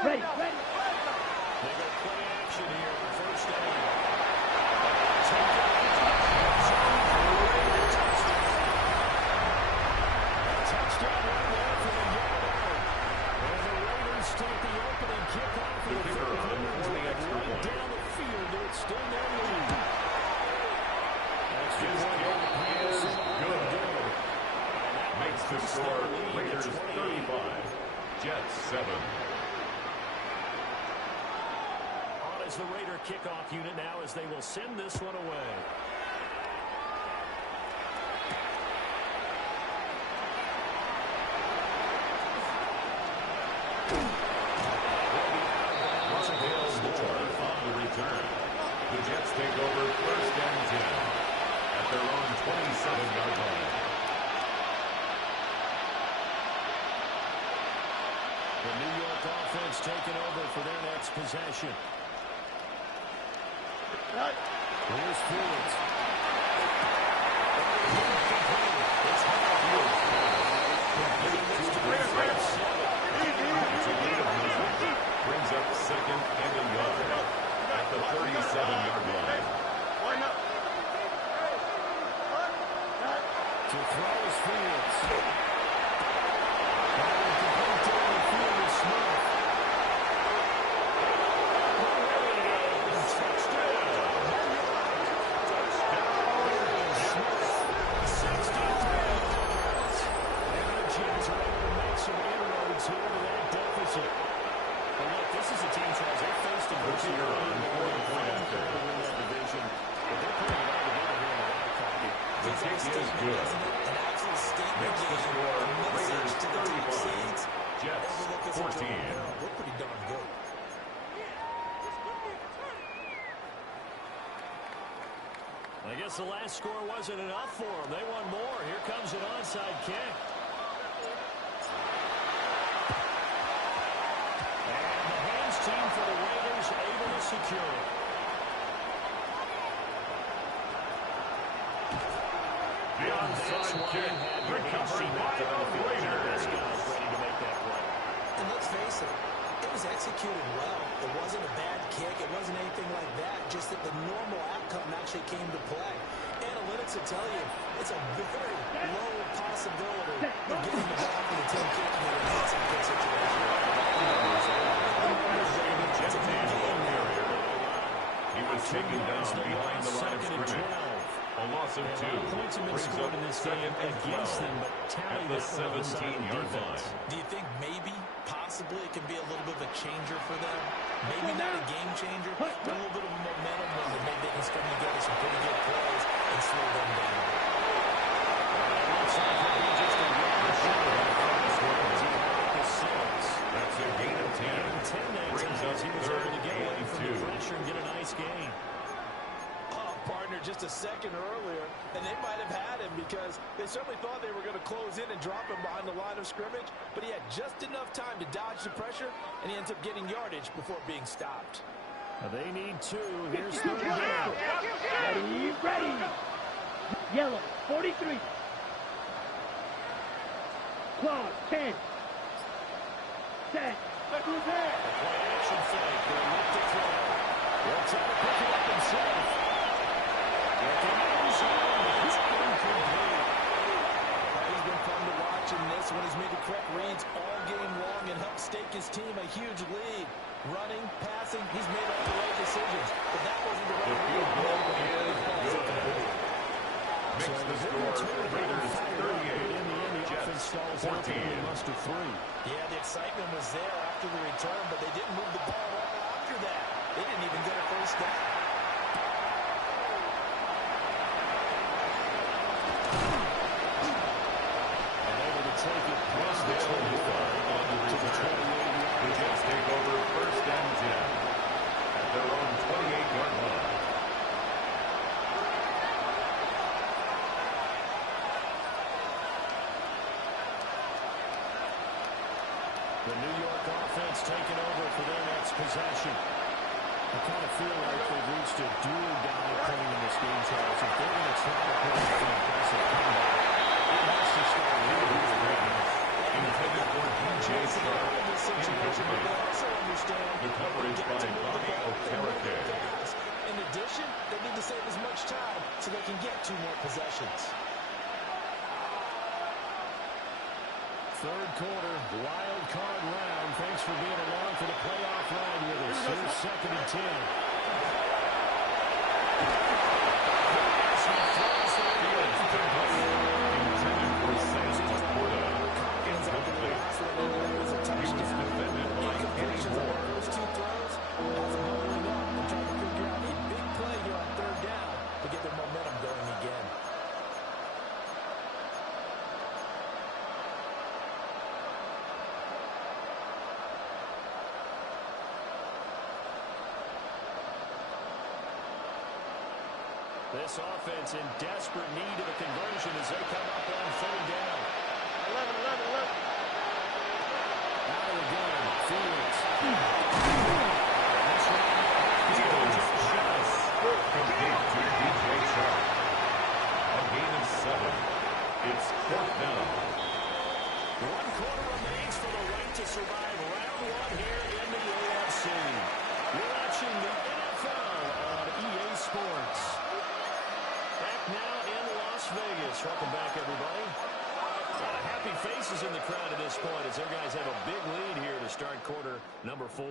Ready. They go play action here on first down. Touchdown right there for the Yellow. And the Raiders take the opening kickoff for the kicker on for the extra point. down the field to extend their lead. His kick is good. Makes the score Raiders 35, Jets 7. On is the Raider kickoff unit now as they will send this one away. On the return. The Jets take over first and 10 at their own 27-yard line. The New York offense taking over for their next possession. Here's Fields. It's a gain of 9. Brings up second and a yard at the 37-yard line. To throw is Fields. I guess the last score wasn't enough for them. They want more. Here comes an onside kick. And the hands team for the Raiders able to secure it. The onside kick recovered by the Raiders. Ready to make that play. And let's face it, it was executed well. It wasn't a bad kick. It wasn't anything like that. Just that the normal outcome actually came to play. Analytics will tell you it's a very low possibility of getting the ball for the team kicking it in an onside kick situation. He was taken down behind the line of scrimmage. A loss of 2 brings up second and 12 at the 17-yard line. Do you think maybe, possibly, it can be a little bit of a changer for them? Maybe not a game changer, but a little bit of a momentum one that maybe they can string together some pretty good plays and slow them down. That's a gain of 10. Brings up third and 2. Pressure and get a nice gain. Partner just a second earlier, and they might have had him because they certainly thought they were going to close in and drop him behind the line of scrimmage, but he had just enough time to dodge the pressure, and he ends up getting yardage before being stopped. They need 2. Here's third down. Ready. Yellow, 43. Claw, 10. Set. The play action fake. They'll look to throw. They'll try to pick it up himself. He's been fun to watch in this one. He's made the correct reads all game long and helped stake his team a huge lead. Running, passing, he's made all the right decisions. But that wasn't the right read. The field goal is good. Makes the score Raiders 38, Jets 14. Yeah, the excitement was there after the return, but they didn't move the ball at all after that. They didn't even get a first down. Jets take over first and 10 at their own 28-yard line. The New York offense taking over for their next possession. I kind of feel like they've reached a do-or-die point in this game, Charles. If they're going to try to put up an impressive comeback, it has to start with these greatness. Intended for DJ Sharp. The coverage by Bobby Okereke. In addition, they need to save as much time so they can get 2 more possessions. Third quarter, wild card round. Thanks for being along for the playoff ride with us. Here's second and 10. Intended for Sam Laporta. Incomplete. He was defended by Kenny Moore. Those 2 throws has them holding up and trying to figure out a big play here on third down to get their momentum going again. This offense in desperate need of a conversion as they come up on third down. 11. Out of the gun, Fields. Fields just complete to DJ Sharp. A gain of 7. It's fourth down. 1 quarter remains for the right to survive round 1 here in the AFC. You're watching the NFL on EA Sports. Back now in Las Vegas. Welcome back, everybody. A lot of happy faces in the crowd at this point as their guys have a big lead here to start quarter number 4.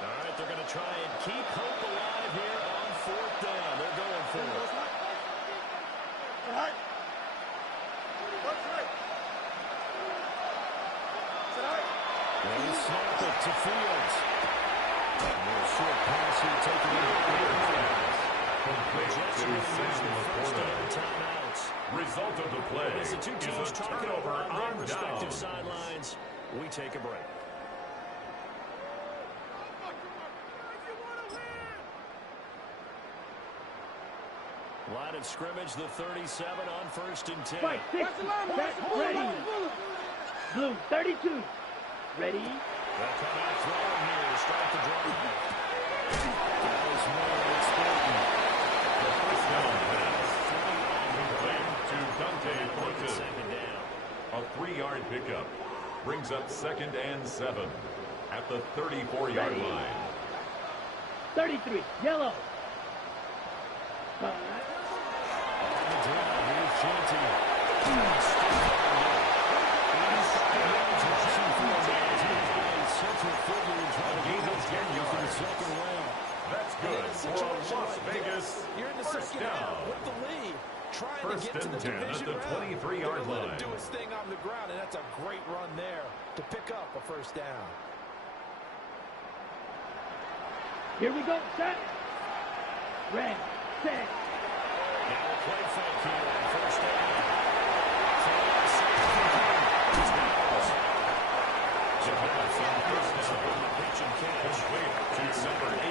All right, they're going to try and keep hope alive here on fourth down. They're going for it. And they snap it to Fields. A short pass here taken in. Complete to Sam Laporta. Result of the play As the two is teams a talking turnover over on their on respective down. sidelines. We take a break. Line of scrimmage, the 37 on first and 10. Fight, 6, ready. Blue, 32. Ready. They'll come out throwing here to start the drive. That was more exploding. The first down pass. Complete to Dante Fortes. Second down. A 3-yard pickup brings up second and 7 at the 34-yard line. 33, yellow. On the drive, here's Chanty. Central figure and trying to get those games in the second round. That's good for a Las Vegas You're in the first second half down. with the lead, trying First to get to and the 10 at division the round. 23-yard Let line. it do its thing on the ground, and that's a great run there to pick up a first down. Here we go, set. Red, set. Now a play fake here on first down. Pitch and catch. Complete to number 89,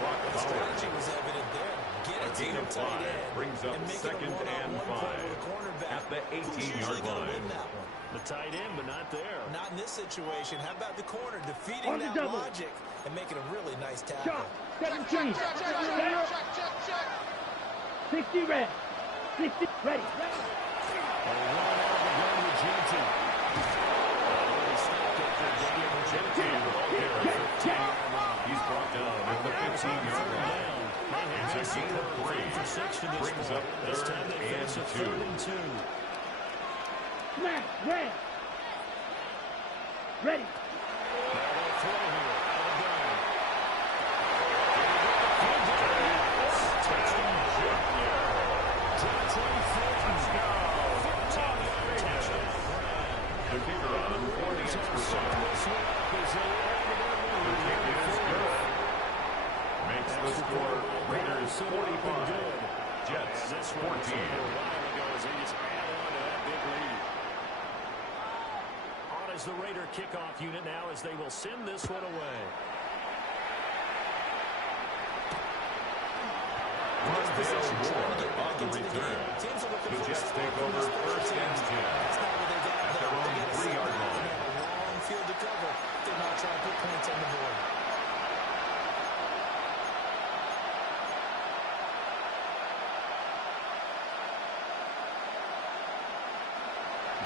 Brock The Bowers. strategy was evident there. Get A it to gain your of tight 5 end brings up and make it a second and one-on-one play 5 with the cornerback. at the Who's usually 18-yard gonna line. win that one? The tight end, but not there. Not in this situation. How about the corner defeating On the that double. logic and making a really nice tackle? Shot, 17. Set. 60, red. 60, ready. A run out of the gun with Chanty. Already stopped up there. Chanty with all carry. He's brought down at the 15-yard line. It's a gain of 3. Brings up This third time they and face a 2. third and 2. Smash, red. Ready. Now they'll throw here out of the gun. Touchdown. The kicker on for the extra point. The kick is good. Makes the score Raiders 45, 14. A while ago as they just add on to that big lead. On is the Raider kickoff unit now as they will send this one away. Possession trying to get back into the game. Teams are looking for Jets take over first and 10. That's not where they got at their own 3-yard line. They have a long field to cover. They're not trying to put points on the board.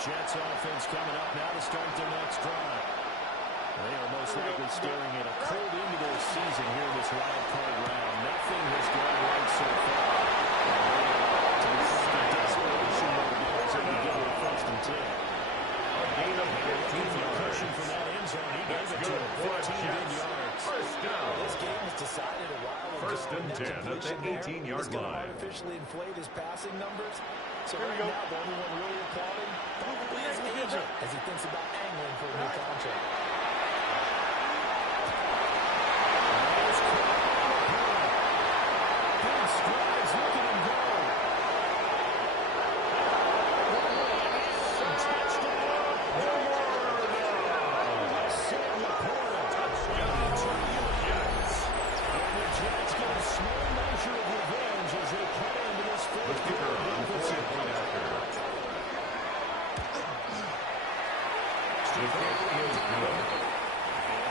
Jets offense coming up now to start their next drive. They are most likely staring at a cold end to their season here in this wild card round. Nothing has gone right so far. To be something desperation mode now as they begin with first and 10. A gain of 15 yards. From that end zone, he gave it to him. 15 good yards. First down. This game was decided a while ago. First and 10 at the 18-yard line. Artificially inflate his passing numbers. So right now, the only one really applauding probably his agent as he thinks about angling for a new contract.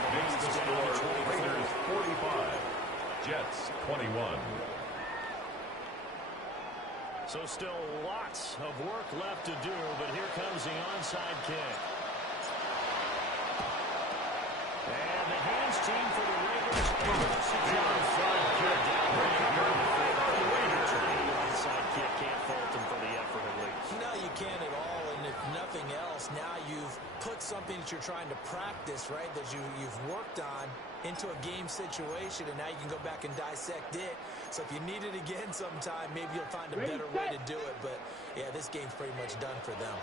Makes the score Raiders 45, Jets 21. So still lots of work left to do, but here comes the onside kick. And the hands team for the Raiders. The onside kick. The onside kick, can't fault them for the effort at least. No, you can't at all, and if nothing else, now you've put something that you're trying to practice, right, that you've worked on into a game situation, and now you can go back and dissect it. So if you need it again sometime, maybe you'll find a better way to do it. But, yeah, this game's pretty much done for them.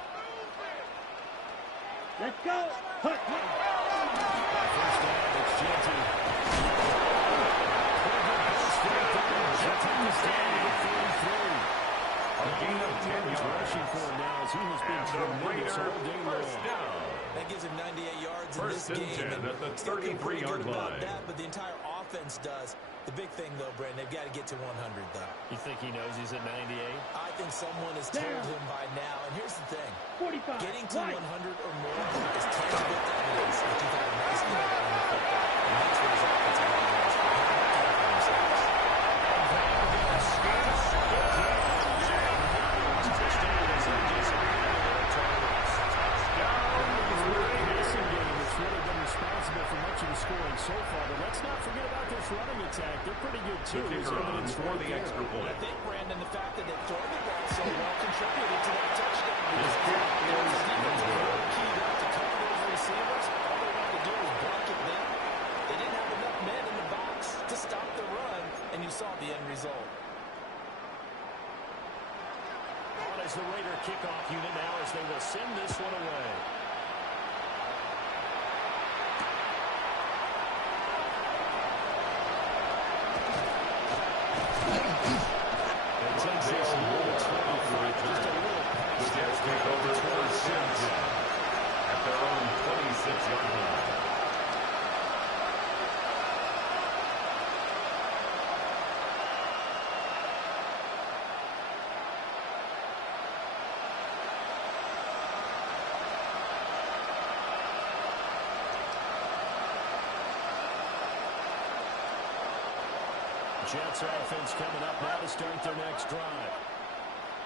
Let's go. First down, it's Genty. A gain of 10 yards. Rushing for him now as he has been tremendous all day long. That gives him 98 yards First in this game. and 10 at the still feel pretty good 33-yard about line. that, but the entire offense does. The big thing, though, Brandon, they've got to get to 100, though. You think he knows he's at 98? I think someone has told him by now. And here's the thing. 45. Getting to 100 or more is tangible evidence that you've had a nice game on the football. And that's what his offensive line has for him and for themselves. Responsible for much of the scoring so far, but let's not forget about this running attack. They're pretty good too. The kicker on for the extra point. I think, Brandon, the fact that they throw the ball so well contributed to that touchdown. This kick is Keyed up to cover those receivers. All they had to do was block it then. They didn't have enough men in the box to stop the run, and you saw the end result. On is the Raider kickoff unit now as they will send this one away. The Jets take over first and 10 at their own 26-yard line. Jets offense coming up now to start their next drive.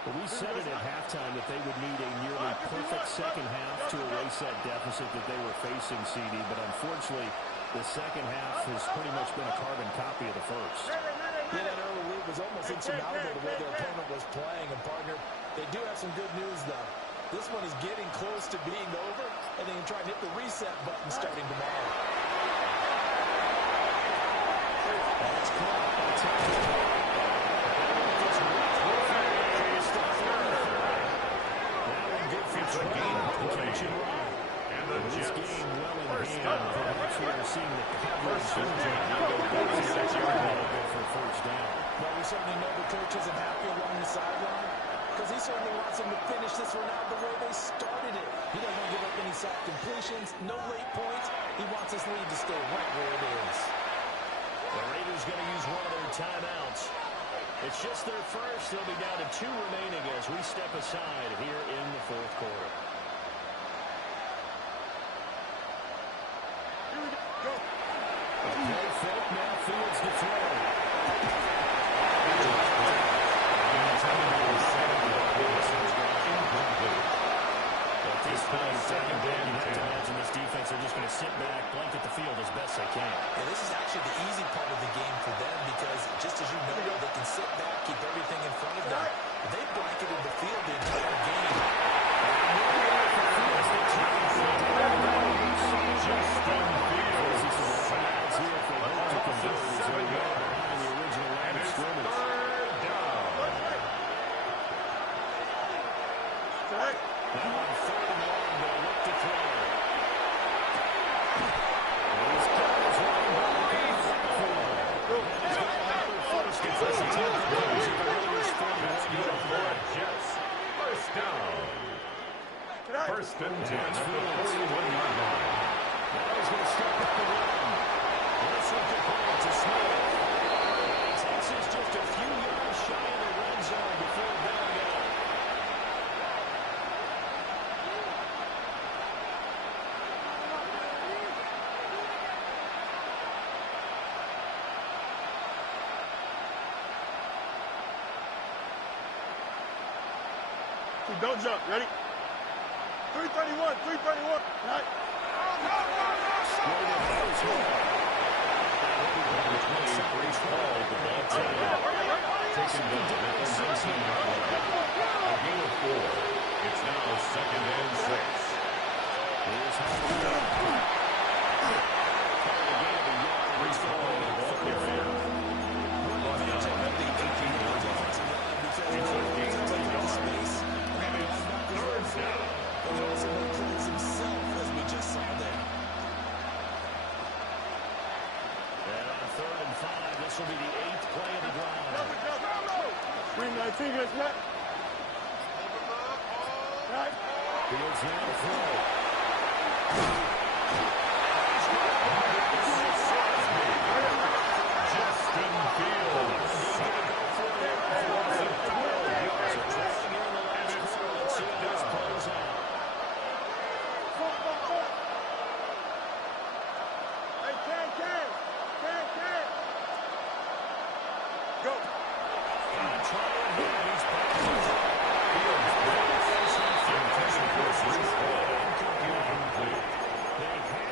But we said it at halftime that they would need a nearly perfect second half to erase that deficit that they were facing, CD. But unfortunately, the second half has pretty much been a carbon copy of the first. Yeah, that early lead was almost insurmountable the way their opponent was playing. And, partner, they do have some good news, though. This one is getting close to being over, and they can try and hit the reset button starting tomorrow. That's caught by Terribad. It's a game play. And the This Jets game well in first hand. down. Perhaps we are seeing the coverage First and 10 at the 26-yard line. for first down. Well, we certainly know the coach isn't happy along the sideline. does. He certainly wants them to finish this one out the way they started it. He doesn't want to give up any soft completions, no late points. He wants this lead to stay right where it is. The Raiders going to use one of their timeouts. It's just their first. They'll be down to 2 remaining as we step aside here in the fourth quarter. Here we go. A play fake, now Fields to throw. At this point, second down, you have to imagine this defense are just going to sit back, blanket the field as best they can. And this is actually the easy part of the game for them because, just as you know, they can sit back, keep everything in front of them. They blanketed the field the entire game. First and 10 at the 41-yard line. Now he's going to step up the run. This one completed to Smith. This is just a few yards shy of the red zone before bailing out. Don't jump. Ready? 331. 331. Right. Taken down at the 19-yard line. A gain of 4. It's now second and 6. Respawn the ball carrier. Brought down at the 18-yard line. It's a gain of 8 yards. And it's third down. But he also controls himself, as we just saw there. And on 3rd and 5, this will be the 8th play of the drive. 319, let's let. Right. Fields now to throw. Justin Fields. Go.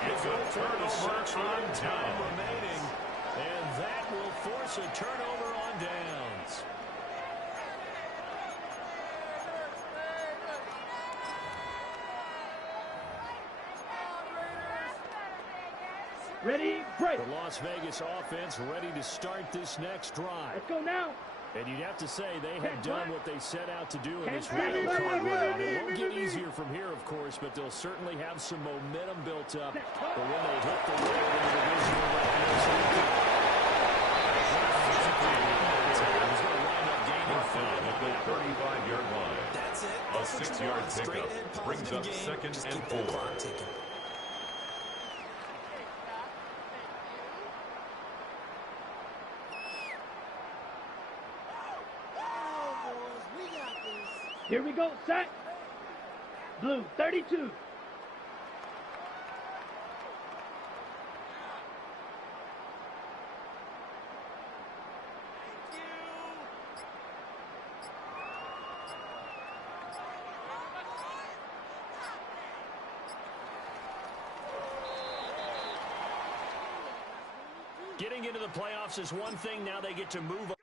It's a turnover on down. Remaining, and that will force a turnover on downs. Ready, break. The Las Vegas offense ready to start this next drive. Let's go now. And you'd have to say they have done what they set out to do in this Can't Wildcard round. It won't get easier from here, of course, but they'll certainly have some momentum built up for when they hit the road in the divisional round. He's going to wind up gaining 5 at the 35-yard line. That's it. A 6-yard pickup brings up second and 4. Here we go, set. Blue, 32. Getting into the playoffs is one thing. Now they get to move